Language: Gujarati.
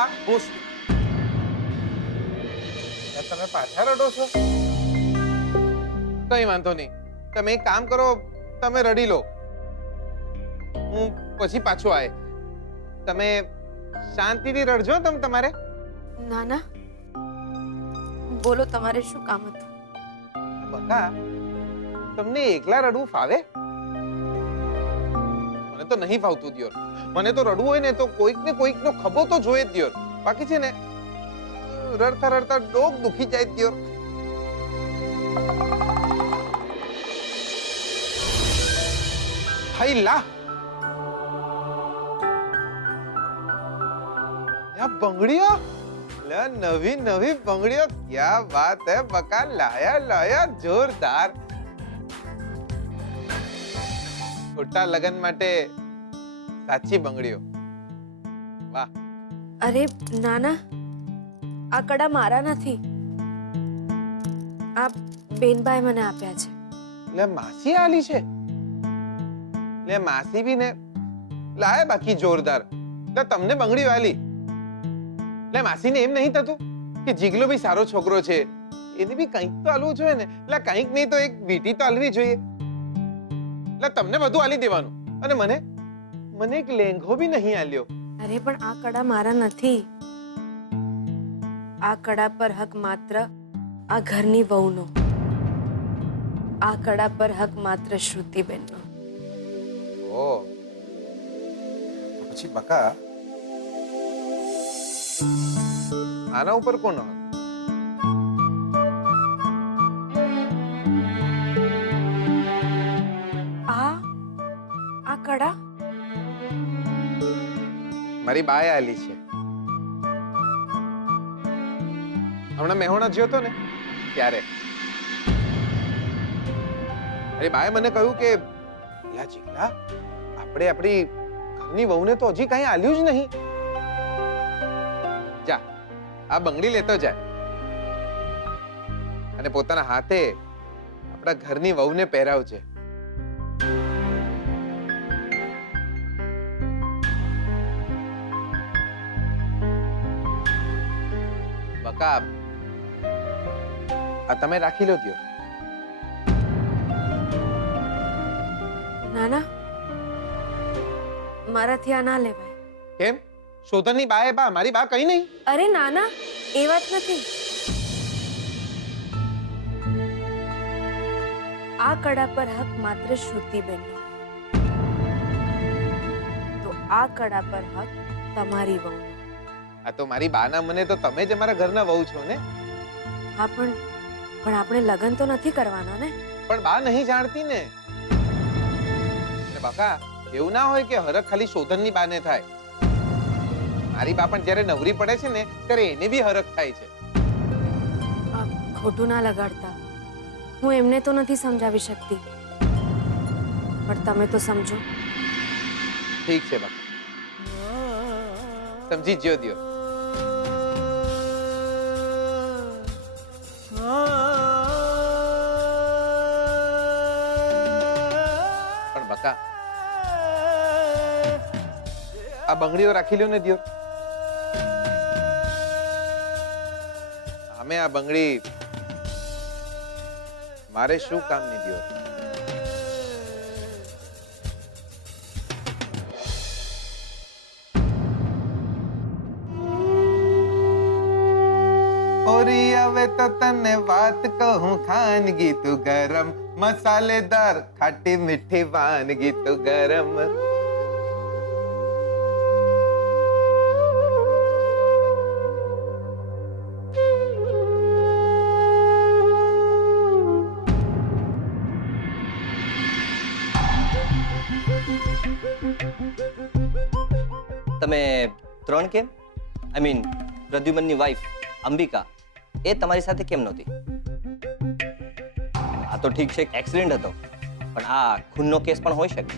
બકા હું તમે પાછા રડો છો? કઈ વાંધો નહીં, તમે એક કામ કરો, તમે રડી લો, હું પછી પાછો આય. તમે શાંતિથી રડજો. તમારે ના ના, બોલો તમારે શું કામ હતું? બકા તમને એકલા રડવું ફાવે? મને તો નહીં ફાવતું દિયોર. મને તો રડવું હોય ને તો કોઈક ને કોઈક નો ખભો તો જોઈએ જ દિયોર. બાકી છે ને રડતા રડતા ડોક દુખી જાય દિયોર. હાય લા, બંગડીઓ નવી નવી બંગડીઓ, ક્યા બાત હે બકા, લાયા જોરદાર. ખોટા લગન માટે સાચી બંગડીઓ, વાહ. અરે નાના, આ કડા મારા નથી, આ બેનબાઈ મને આપ્યા છે. લે માસી આલી છે? લે માસી બી ને લાય બાકી જોરદાર. લે તમને બંગડી આલી. લે માસીને એમ નહીં થતું કે જીગલો બી સારો છોકરો છે, એને બી કંઈક તો આલવું જોઈએ ને. લે કંઈક નહીં તો એક વીટી તો આલવી જોઈએ. લે તમને બધું આલી દેવાનું અને મને એક લેંઘો બી નહીં આલ્યો. અરે પણ આ કડા મારા નથી. આ કડા પર હક માત્ર આ ઘરની વહુનો. આ કડા પર હક માત્ર શ્રુતિબેનનો. ઓ પછી બકા આના ઉપર કોનો હક? આ કડા મારી બાએ આલી છે. હમણાં મેહોણા જ્યો તો ને ત્યારે મારી બાએ મને કહ્યું કે લા જીગલા, આપણે આપણી ઘરની વહુને તો હજી કઈ આલ્યું જ નહીં. જા આ બંગડી લેતો જાય અને પોતાના હાથે આપણા ઘરની વહુને પહેરાવજે. બકા આ તમે રાખી લો દ્યો. નાના, મારાથી આ ના લેવાય. કેમ? શોધનની બાએ બા, મારી બા કઈ નહીં. અરે નાના, એ વાત નથી. આ કડા પર હક માત્ર શ્રુતિબેનનો, તો આ કડા પર હક તમારી વહુનો. આ તો મારી બાના મને તો તમે જ અમારા ઘરના વહુ છો ને. હા પણ આપણે લગ્ન તો નથી કરવાના ને. પણ બા નહીં જાણતી ને. બકા એવું ના હોય કે હરખ ખાલી શોધનની બાને થાય. મારી બા પણ જ્યારે નવરી પડે છે ને ત્યારે એને બી હરખ થાય છે. ખોટું ના લગાડતા. હું એમને તો નથી સમજાવી શકતી, પણ તમે તો સમજો. ઠીક છે બકા, સમજી જ્યો દ્યો. પણ બકા આ બંગડીઓ રાખી લ્યો ને દ્યો. અમે આ બંગડી મારે શું કામ ની દ્યો? ઓરી આવે તો તને વાત કહું, ખાનગી તું ગરમ, મસાલેદાર ખાટી મીઠી વાનગી તું ગરમ. તમે ત્રણ કેમ? આઈ મીન પ્રદ્યુમનની વાઈફ અંબિકા એ તમારી સાથે કેમ નહોતી? આ તો ઠીક છે, એક્સિડન્ટ હતો, પણ આ ખૂનનો કેસ પણ હોઈ શકે.